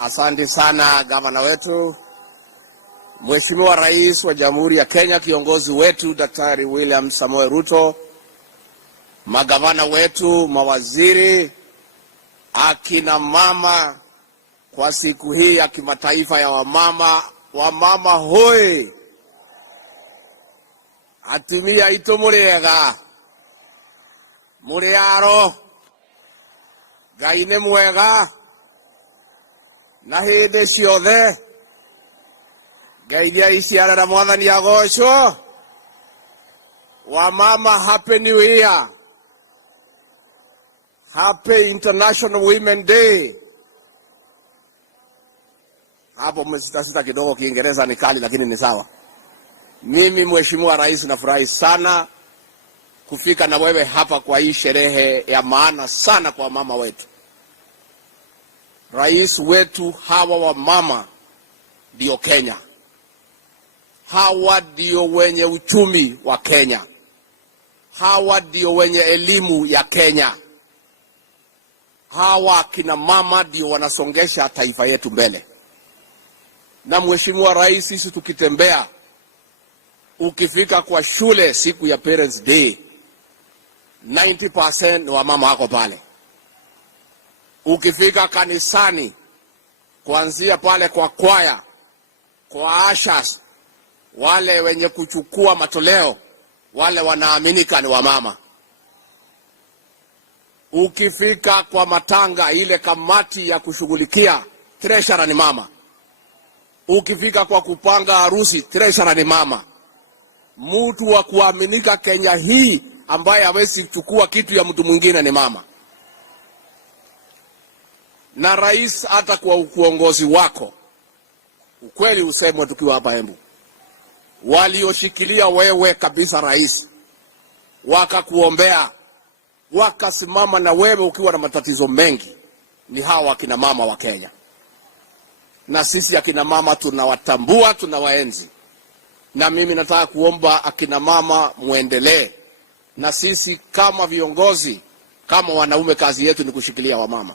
Asante sana gavana wetu, Mheshimiwa Rais wa Jamhuri ya Kenya, kiongozi wetu Daktari William Samoei Ruto, magavana wetu, mawaziri, akina mama, kwa siku hii ya kimataifa ya wamama hoi, atumia itu muriega, muriaro, Ngai nĩ mwega, na hĩndĩ ciothe, Ngai iria iciarĩra Mwathani agocwo. Wamama, Happy New Year. Happy International Women Day. Hapo msita kidogo Kiingereza ni kali lakini ni sawa. Mimi Mheshimiwa Rais nafurahi sana kufika na wewe hapa kwa hii sherehe ya maana sana kwa mama wetu. Rais wetu, hawa wa mama ndio Kenya. Hawa ndio wenye uchumi wa Kenya. Hawa ndio wenye elimu ya Kenya. Hawa kina mama ndio wanasongesha taifa yetu mbele. Na Mheshimiwa Rais, sisi tukitembea, ukifika kwa shule siku ya Parents Day, 90% wa mama wako pale. Ukifika kanisani, kuanzia pale kwa kwaya, kwa ashas, wale wenye kuchukua matoleo, wale wanaaminika ni wamama. Ukifika kwa matanga, ile kamati ya kushughulikia, treasurer ni mama. Ukifika kwa kupanga harusi, treasurer ni mama. Mtu wa kuaminika Kenya hii ambaye hawezi kuchukua kitu ya mtu mwingine ni mama. Na Rais, hata kwa uongozi wako, ukweli usemwe tukiwa hapa Embu, walioshikilia wewe kabisa Rais, wakakuombea, wakasimama na wewe ukiwa na matatizo mengi, ni hawa akina mama wa Kenya. Na sisi akina mama tunawatambua, tunawaenzi. Na mimi nataka kuomba akina mama muendelee. Na sisi kama viongozi, kama wanaume, kazi yetu ni kushikilia wamama.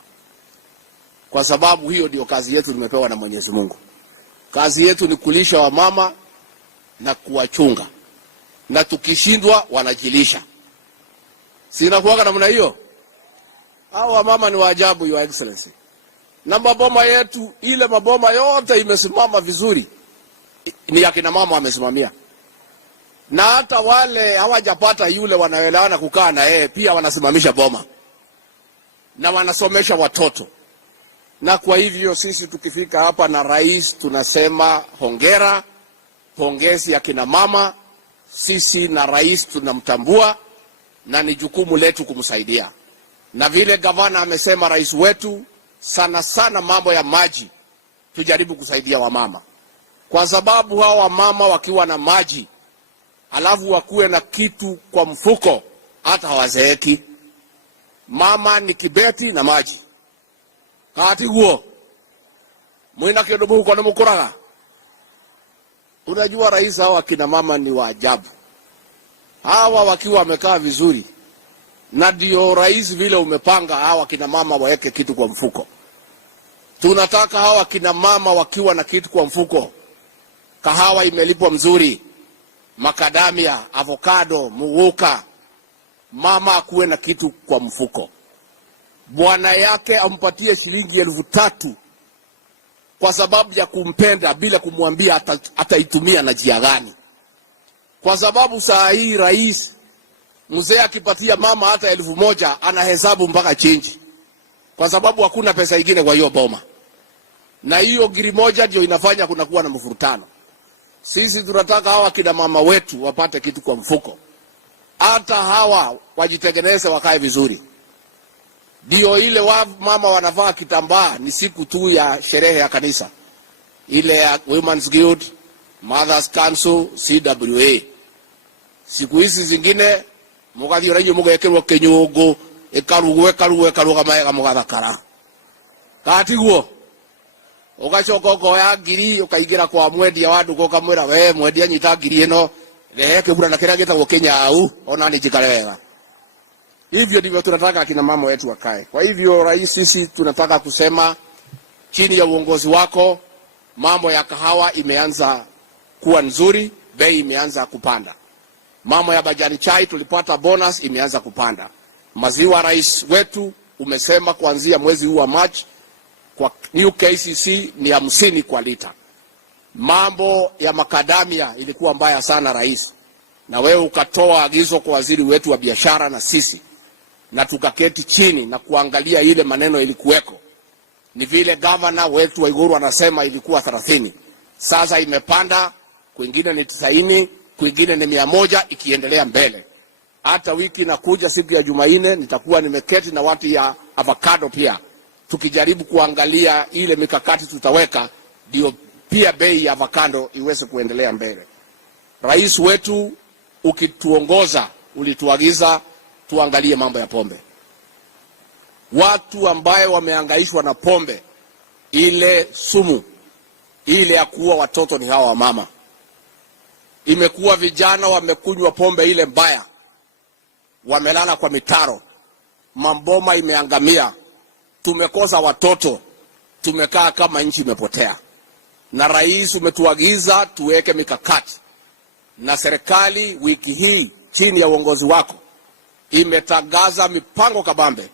Kwa sababu hiyo ndio kazi yetu tumepewa na Mwenyezi Mungu. Kazi yetu ni kulisha wamama na kuwachunga. Na tukishindwa wanajilisha. Sina kuwaga namna hiyo. Hao wamama ni waajabu, Your Excellency. Na maboma yetu, ile maboma yote imesimama vizuri, ni akina mama wamesimamia. Na hata wale hawajapata yule wanaelewana kukaa na yeye, pia wanasimamisha boma. Na wanasomesha watoto. Na kwa hivyo sisi tukifika hapa na Rais tunasema hongera, pongezi akina mama. Sisi na Rais tunamtambua na ni jukumu letu kumsaidia. Na vile gavana amesema, Rais wetu, sana sana mambo ya maji tujaribu kusaidia wamama. Kwa sababu hawa wamama wakiwa na maji, alafu wakuwe na kitu kwa mfuko, hata hawazeeki. Mama ni kibeti na maji. Kati huo, mwina kidogo huko na mukuraga. Unajua Rais, hawa kina mama ni waajabu. Hawa wakiwa wamekaa vizuri, na ndio Rais vile umepanga hawa kina mama waweke kitu kwa mfuko. Tunataka hawa kina mama wakiwa na kitu kwa mfuko. Kahawa imelipwa mzuri, makadamia, avocado, muguka. Mama akuwe na kitu kwa mfuko. Bwana yake ampatie shilingi 3,000 kwa sababu ya kumpenda, bila kumwambia ataitumia na njia gani. Kwa sababu saa hii Rais, mzee akipatia mama hata 1,000 anahesabu mpaka change. Kwa sababu hakuna pesa nyingine kwa hiyo boma. Na hiyo giri moja ndio inafanya kunakuwa na mvurutano. Sisi tunataka hawa kina mama wetu wapate kitu kwa mfuko. Hata hawa wajitengeneze, wakae vizuri. Ndio ile mama wanavaa kitambaa ni siku tu ya sherehe ya kanisa. Ile ya Women's Guild, Mothers Council, CWA. Siku hizi zingine mugathio ranyo mugekerwo kinyungu, ikaruwe karuga maega mugathakara. Katiguo. Ugacoka ukoya ngiri ukaigira kwa mwendia wa ndugu ukamwira, we mwendia nyita ngiri ino, rehe kibura na kira gitagwo Kinyau, ona ni njikare wega. Hivyo ndivyo tunataka akina mama wetu wakae. Kwa hivyo Rais, sisi tunataka kusema chini ya uongozi wako mambo ya kahawa imeanza kuwa nzuri, bei imeanza kupanda. Mambo ya majani chai tulipata bonus imeanza kupanda. Maziwa rais wetu umesema kuanzia mwezi huu wa March kwa new KCC ni 50 kwa lita. Mambo ya makadamia ilikuwa mbaya sana rais, na wewe ukatoa agizo kwa waziri wetu wa biashara na sisi, na tukaketi chini na kuangalia ile maneno ilikuweko. Ni vile governor wetu Waiguru anasema ilikuwa 30, sasa imepanda, kwingine ni 90, kwingine ni 100, ikiendelea mbele. Hata wiki nakuja siku ya Jumanne nitakuwa nimeketi na watu ya avocado pia, tukijaribu kuangalia ile mikakati tutaweka ndio pia bei ya avocado iweze kuendelea mbele. Rais wetu ukituongoza ulituagiza tuangalie mambo ya pombe. Watu ambaye wamehangaishwa na pombe, ile sumu ile ya kuua watoto ni hawa mama. Imekuwa vijana wamekunywa pombe ile mbaya, wamelala kwa mitaro, mamboma imeangamia, tumekosa watoto, tumekaa kama nchi imepotea. Na rais umetuagiza tuweke mikakati, na serikali wiki hii chini ya uongozi wako imetangaza mipango kabambe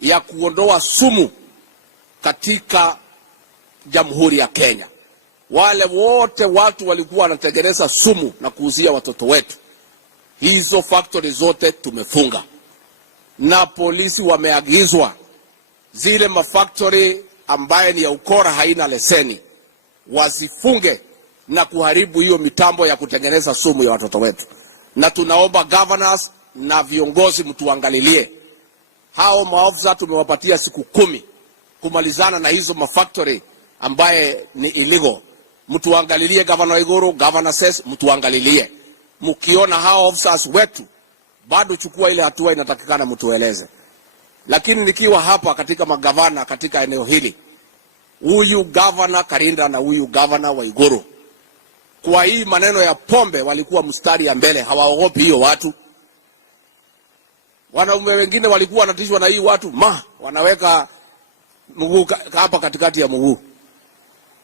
ya kuondoa sumu katika Jamhuri ya Kenya. Wale wote watu walikuwa wanatengeneza sumu na kuuzia watoto wetu, hizo factory zote tumefunga, na polisi wameagizwa zile mafactory ambaye ni ya ukora haina leseni wasifunge na kuharibu hiyo mitambo ya kutengeneza sumu ya watoto wetu. Na tunaomba governors na viongozi mtuangalilie hao maofisa, tumewapatia siku 10 kumalizana na hizo mafactory ambaye ni illegal. Mtuangalilie Governor Iguru, Governor says mtuangalilie. Mkiona hao officers wetu bado chukua ile hatua inatakikana mtueleze. Lakini nikiwa hapa katika magavana katika eneo hili, huyu Governor Karinda na huyu Governor Waiguru, kwa hii maneno ya pombe walikuwa mstari ya mbele, hawaogopi hiyo watu. Wanaume wengine walikuwa wanatishwa na hii watu, wanaweka mguu hapa katikati ya mguu.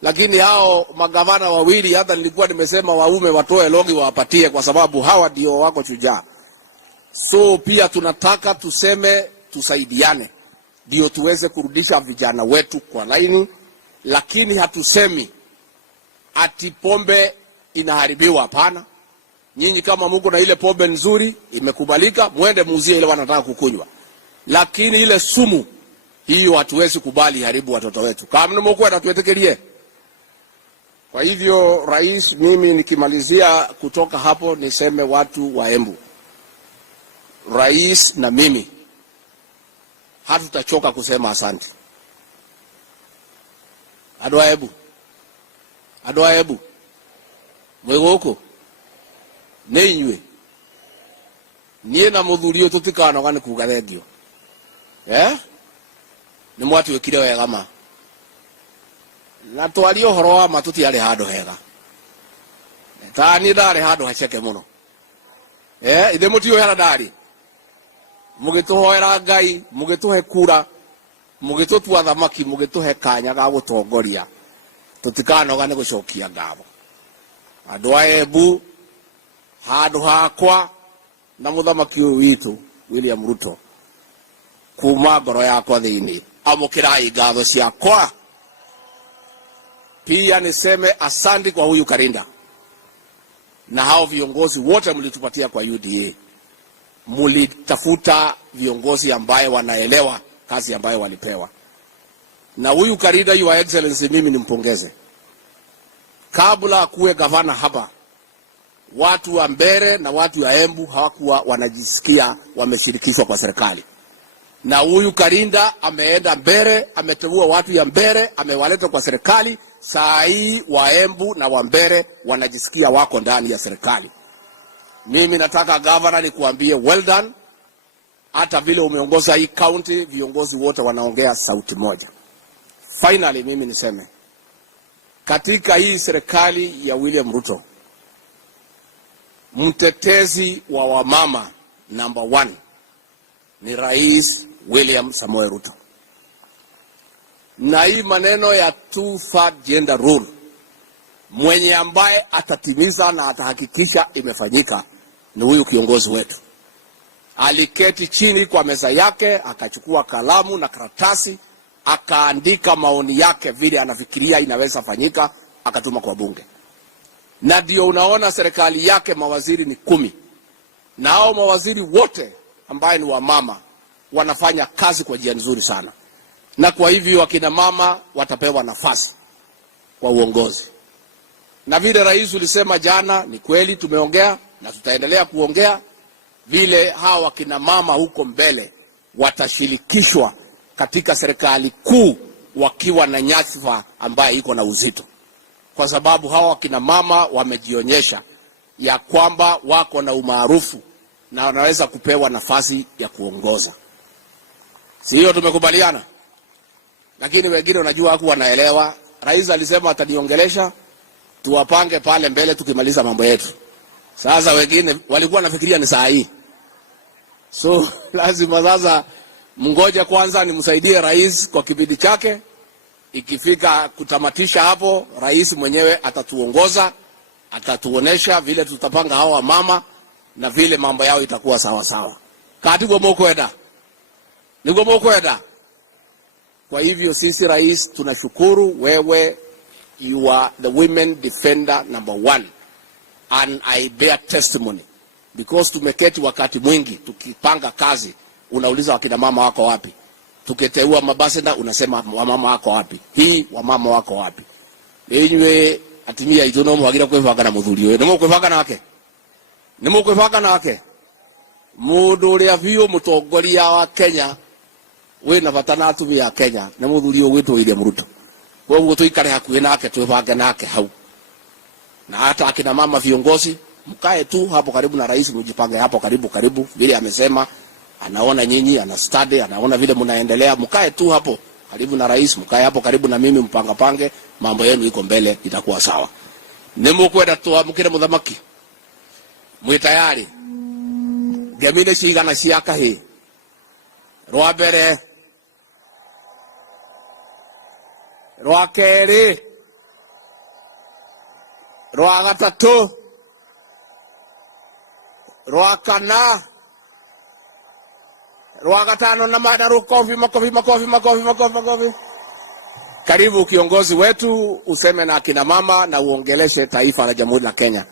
Lakini hao magavana wawili, hata nilikuwa nimesema waume watoe longi wawapatie, kwa sababu hawa ndio wako shujaa. So pia tunataka tuseme tusaidiane ndio tuweze kurudisha vijana wetu kwa laini. Lakini hatusemi ati pombe inaharibiwa, hapana. Nyinyi kama Mungu na ile pombe nzuri imekubalika, muende muuzie ile wanataka kukunywa. Lakini ile sumu hiyo hatuwezi kubali haribu watoto wetu. Kama mnamoko atatuetekelie. Kwa hivyo rais, mimi nikimalizia kutoka hapo niseme watu wa Embu, rais na mimi hatutachoka kusema asante. Adwa Embu mwegoko neinywe nie na muthurio tutikanoga ni kuga thengio ni mwatu wekire wega ma na twari uhoro wa matuti ari handu hega tani ndari handu haceke muno ithe mutio hera ndari mugituhoera Ngai, mugituhe kura, mugitutua thamaki, mugituhe kanya ga gutongoria, tutikanoga ni gucokia ngabo. Andu a Embu handu hakwa na muthamaki uyu witu William Ruto, kuma ngoro yakwa thiini, amukirai ngatho ciakwa. Pia niseme asante kwa huyu Karinda na hao viongozi wote mlitupatia kwa UDA. Mulitafuta viongozi ambaye wanaelewa kazi ambayo walipewa. Na huyu Karinda, Your Excellency, mimi nimpongeze. Kabla kuwe gavana hapa, watu wa Mbere na watu wa Embu hawakuwa wanajisikia wameshirikishwa kwa serikali. Na huyu Karinda ameenda Mbere, ameteua watu ya Mbere, amewaleta kwa serikali. Saa hii wa Embu na wa Mbere wanajisikia wako ndani ya serikali. Mimi nataka governor nikuambie well done. Hata vile umeongoza hii county, viongozi wote wanaongea sauti moja. Finally, mimi niseme katika hii serikali ya William Ruto, mtetezi wa wamama number 1 ni Rais William Samoei Ruto. Na hii maneno ya two-third gender rule, mwenye ambaye atatimiza na atahakikisha imefanyika ni huyu kiongozi wetu. Aliketi chini kwa meza yake, akachukua kalamu na karatasi, akaandika maoni yake vile anafikiria inaweza fanyika, akatuma kwa bunge. Na ndio unaona serikali yake mawaziri ni 10. Na hao mawaziri wote ambaye ni wamama wanafanya kazi kwa njia nzuri sana. Na kwa hivyo wakina mama watapewa nafasi kwa uongozi. Na vile rais ulisema jana ni kweli, tumeongea na tutaendelea kuongea vile hawa wakina mama huko mbele watashirikishwa katika serikali kuu wakiwa na nyadhifa ambaye iko na uzito. Kwa sababu hawa wakina mama wamejionyesha ya kwamba wako na umaarufu na wanaweza kupewa nafasi ya kuongoza. Si hiyo tumekubaliana? Lakini wengine unajua haku wanaelewa. Rais alisema ataniongelesha, tuwapange pale mbele tukimaliza mambo yetu. Sasa wengine walikuwa nafikiria ni saa hii. So lazima sasa mngoja kwanza nimsaidie rais kwa kipindi chake. Ikifika kutamatisha hapo, rais mwenyewe atatuongoza, atatuonesha vile tutapanga hawa mama na vile mambo yao itakuwa sawa sawa. Katibu mokwenda. Niko mokwenda. Kwa hivyo sisi rais tunashukuru wewe, you are the women defender number 1 and I bear testimony because tumeketi wakati mwingi tukipanga kazi, unauliza wakina mama wako wapi? Tuketeua mabasenda unasema wamama wako wapi? Hii wamama wako wapi? Enywe atimia itono mwagira kwevanga na muthuri we nimo kwevanga nake, nimo kwevanga nake mundu ria biu mutongoria wa Kenya we na batana atumia Kenya na muthuri ugwitwo William Ruto. Kwa hivyo tuikare hakuhi nake twevanga nake hau. Na hata akina mama viongozi mkae tu hapo karibu na rais, mjipange hapo karibu vile amesema. Anaona nyinyi, ana study, anaona vile mnaendelea, mkae tu hapo karibu na rais, mkae hapo karibu na mimi, mpanga pange mambo yenu iko mbele, itakuwa sawa. Nemo kwenda tu amkire muthamaki. Mwitayari. Gemine cigana ciaka hi. Rwa mbere. Rwa keri. Rwa gatatu. Rwa kana. Rwa gatano na madaru makofi. Karibu kiongozi wetu, useme na akina mama na uongeleshe taifa la Jamhuri la Kenya.